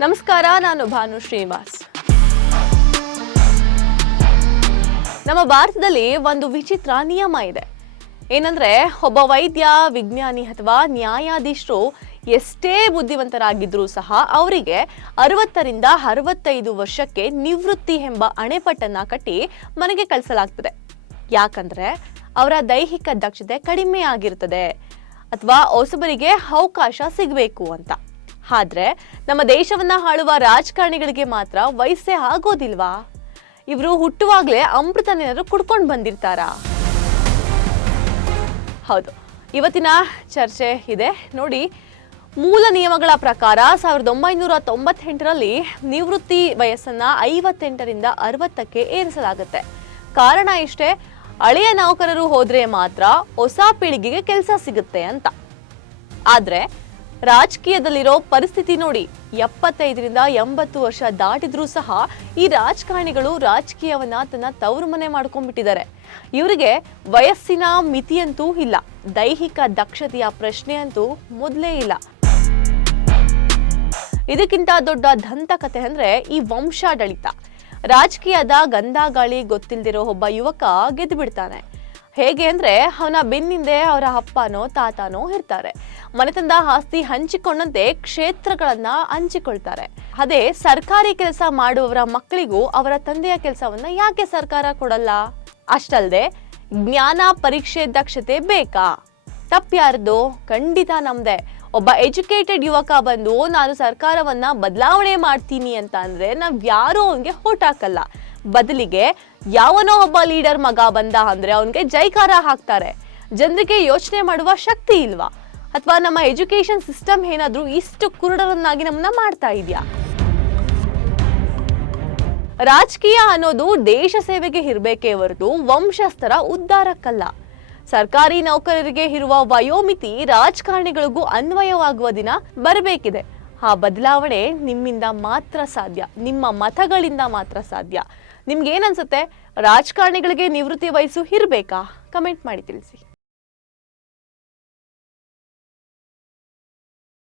ನಮಸ್ಕಾರ, ನಾನು ಭಾನು ಶ್ರೀನಿವಾಸ್. ನಮ್ಮ ಭಾರತದಲ್ಲಿ ಒಂದು ವಿಚಿತ್ರ ನಿಯಮ ಇದೆ. ಏನಂದ್ರೆ, ಒಬ್ಬ ವೈದ್ಯ, ವಿಜ್ಞಾನಿ ಅಥವಾ ನ್ಯಾಯಾಧೀಶರು ಎಷ್ಟೇ ಬುದ್ಧಿವಂತರಾಗಿದ್ರೂ ಸಹ ಅವರಿಗೆ 60ರಿಂದ 65 ವರ್ಷಕ್ಕೆ ನಿವೃತ್ತಿ ಎಂಬ ಅಣೆಪಟ್ಟನ್ನ ಕಟ್ಟಿ ಮನೆಗೆ ಕಳಿಸಲಾಗ್ತದೆ. ಯಾಕಂದ್ರೆ ಅವರ ದೈಹಿಕ ದಕ್ಷತೆ ಕಡಿಮೆ ಆಗಿರ್ತದೆ ಅಥವಾ ಹೊಸಬರಿಗೆ ಅವಕಾಶ ಸಿಗಬೇಕು ಅಂತ. ಆದ್ರೆ ನಮ್ಮ ದೇಶವನ್ನ ಆಳುವ ರಾಜಕಾರಣಿಗಳಿಗೆ ಮಾತ್ರ ವಯಸ್ಸೇ ಆಗೋದಿಲ್ವಾ? ಇವರು ಹುಟ್ಟುವಾಗ್ಲೇ ಅಮೃತನೇನಾದ್ರು ಕುಡ್ಕೊಂಡು ಬಂದಿರ್ತಾರಾ? ಹೌದು, ಇವತ್ತಿನ ಚರ್ಚೆ ಇದೆ ನೋಡಿ. ಮೂಲ ನಿಯಮಗಳ ಪ್ರಕಾರ 1998ರಲ್ಲಿ ನಿವೃತ್ತಿ ವಯಸ್ಸನ್ನ 58ರಿಂದ 60ಕ್ಕೆ ಏರಿಸಲಾಗುತ್ತೆ. ಕಾರಣ ಇಷ್ಟೇ, ಹಳೆಯ ನೌಕರರು ಹೋದ್ರೆ ಮಾತ್ರ ಹೊಸ ಪೀಳಿಗೆಗೆ ಕೆಲಸ ಸಿಗುತ್ತೆ ಅಂತ. ಆದ್ರೆ ರಾಜಕೀಯದಲ್ಲಿರೋ ಪರಿಸ್ಥಿತಿ ನೋಡಿ, 75ರಿಂದ 80 ವರ್ಷ ದಾಟಿದ್ರೂ ಸಹ ಈ ರಾಜಕಾರಣಿಗಳು ರಾಜಕೀಯವನ್ನ ತನ್ನ ತವರು ಮನೆ ಮಾಡ್ಕೊಂಡ್ಬಿಟ್ಟಿದ್ದಾರೆ. ಇವರಿಗೆ ವಯಸ್ಸಿನ ಮಿತಿಯಂತೂ ಇಲ್ಲ, ದೈಹಿಕ ದಕ್ಷತೆಯ ಪ್ರಶ್ನೆ ಅಂತೂ ಮೊದಲೇ ಇಲ್ಲ. ಇದಕ್ಕಿಂತ ದೊಡ್ಡ ದಂತಕತೆ ಅಂದ್ರೆ ಈ ವಂಶಾಡಳಿತ. ರಾಜಕೀಯದ ಗಂಧಗಾಳಿ ಗೊತ್ತಿಲ್ದಿರೋ ಒಬ್ಬ ಯುವಕ ಗೆದ್ದು ಬಿಡ್ತಾನೆ. ಹೇಗೆ ಅಂದ್ರೆ, ಅವನ ಬೆನ್ನಿಂದೆ ಅವರ ಅಪ್ಪನೋ ತಾತನೋ ಇರ್ತಾರೆ. ಮನೆತನದ ಆಸ್ತಿ ಹಂಚಿಕೊಂಡಂತೆ ಕ್ಷೇತ್ರಗಳನ್ನ ಹಂಚಿಕೊಳ್ತಾರೆ. ಅದೇ ಸರ್ಕಾರಿ ಕೆಲಸ ಮಾಡುವವರ ಮಕ್ಕಳಿಗೂ ಅವರ ತಂದೆಯ ಕೆಲಸವನ್ನ ಯಾಕೆ ಸರ್ಕಾರ ಕೊಡಲ್ಲ? ಅಷ್ಟಲ್ಲದೆ ಜ್ಞಾನ ಪರೀಕ್ಷೆ ದಕ್ಷತೆ ಬೇಕಾ? ತಪ್ಪ್ಯಾರ್ದು? ಖಂಡಿತ ನಮ್ದೆ. ಒಬ್ಬ ಎಜುಕೇಟೆಡ್ ಯುವಕ ಬಂದು ನಾನು ಸರ್ಕಾರವನ್ನ ಬದಲಾವಣೆ ಮಾಡ್ತೀನಿ ಅಂತ ಅಂದ್ರೆ ನಾವ್ ಯಾರು ಅವನ್ಗೆ ಓಟ್ ಹಾಕಲ್ಲ. ಬದಲಿಗೆ ಯಾವನೋ ಒಬ್ಬ ಲೀಡರ್ ಮಗ ಬಂದ ಅಂದ್ರೆ ಅವನ್ಗೆ ಜೈಕಾರ ಹಾಕ್ತಾರೆ. ಜನರಿಗೆ ಯೋಚನೆ ಮಾಡುವ ಶಕ್ತಿ ಇಲ್ವಾ? ಅಥವಾ ನಮ್ಮ ಎಜುಕೇಶನ್ ಸಿಸ್ಟಮ್ ಏನಾದ್ರೂ ಇಷ್ಟು ಕುರುಡರನ್ನಾಗಿ ನಮ್ಮನ್ನ ಮಾಡ್ತಾ ಇದೆಯಾ? ರಾಜಕೀಯ ಅನ್ನೋದು ದೇಶ ಸೇವೆಗೆ ಇರ್ಬೇಕೇ ಹೊರತು ವಂಶಸ್ಥರ ಉದ್ಧಾರಕ್ಕಲ್ಲ. ಸರ್ಕಾರಿ ನೌಕರರಿಗೆ ಇರುವ ವಯೋಮಿತಿ ರಾಜಕಾರಣಿಗಳಿಗೂ ಅನ್ವಯವಾಗುವ ದಿನ ಬರಬೇಕಿದೆ. ಆ ಬದಲಾವಣೆ ನಿಮ್ಮಿಂದ ಮಾತ್ರ ಸಾಧ್ಯ, ನಿಮ್ಮ ಮತಗಳಿಂದ ಮಾತ್ರ ಸಾಧ್ಯ. ನಿಮ್ಗೆ ಏನನ್ಸುತ್ತೆ? ರಾಜಕಾರಣಿಗಳಿಗೆ ನಿವೃತ್ತಿ ವಯಸ್ಸು ಇರಬೇಕಾ? ಕಮೆಂಟ್ ಮಾಡಿ ತಿಳಿಸಿ.